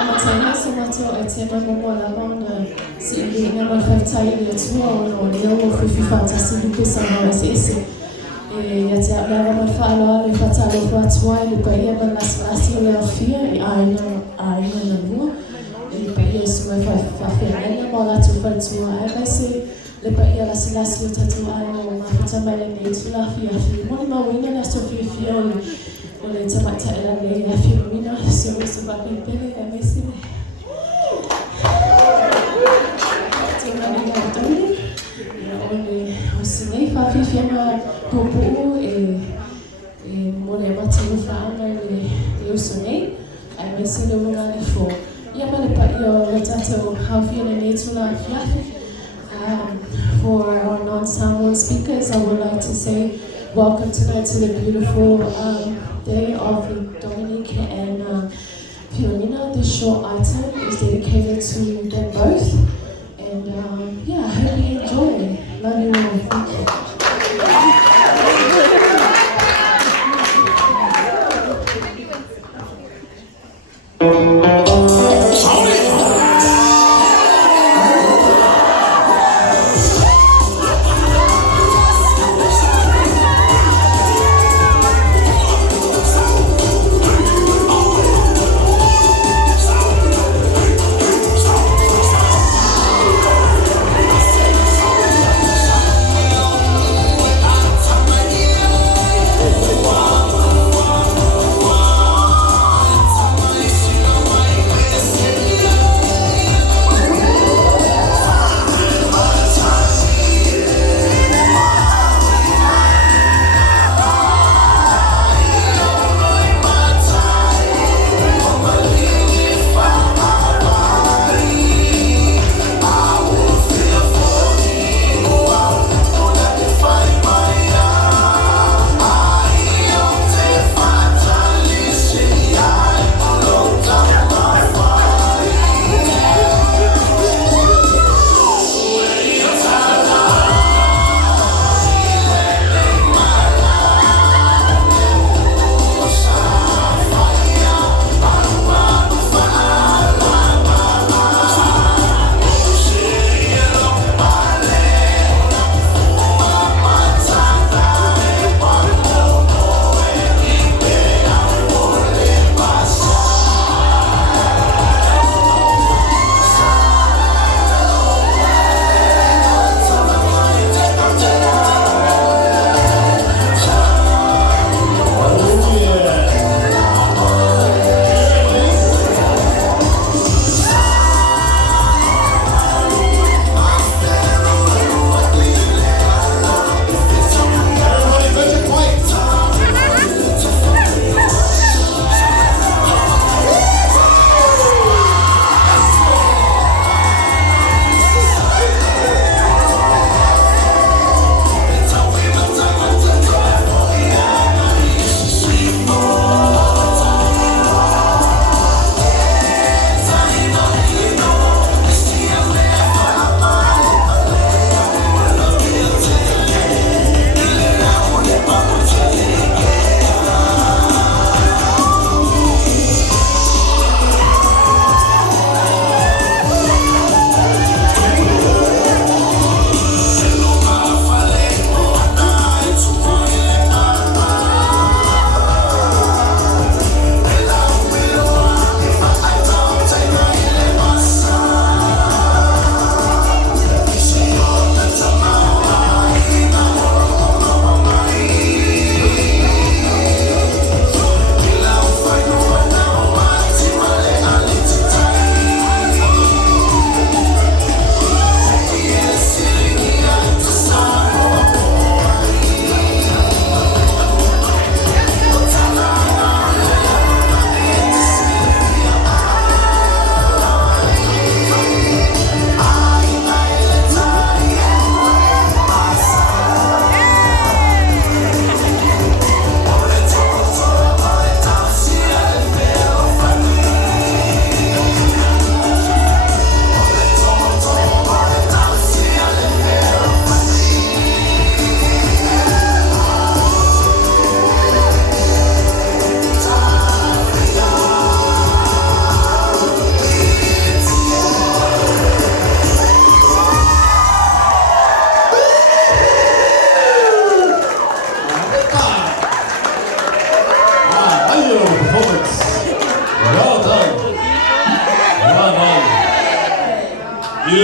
Amatanga somato etema mola bona si linga mal fertai le tuo no le o fi fata si duke sama sese e ya te abara mal falo le fata le fatwa le paia mal laslasio le afia e aina na lua e paia su fa fenena mola tu fatua e vai se le paia laslasio tatu aina ma fata mai le tu la fia fi mo ma wina la so fi Ole tamata ela le la filmina so va pele e mesi. Tamani na toni. Ole osine fa fi fiama popo e mole mati fa na le osine. Ai mesi le una le fo. Ia male pa io le tato how feel le netula fiafi. For our non-Samoan speakers, I would like to say welcome tonight to the beautiful day of Dominique and Fiorina. This short item is dedicated to them both. And yeah, I hope you enjoy. Love you all. Thank you.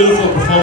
beautiful performance.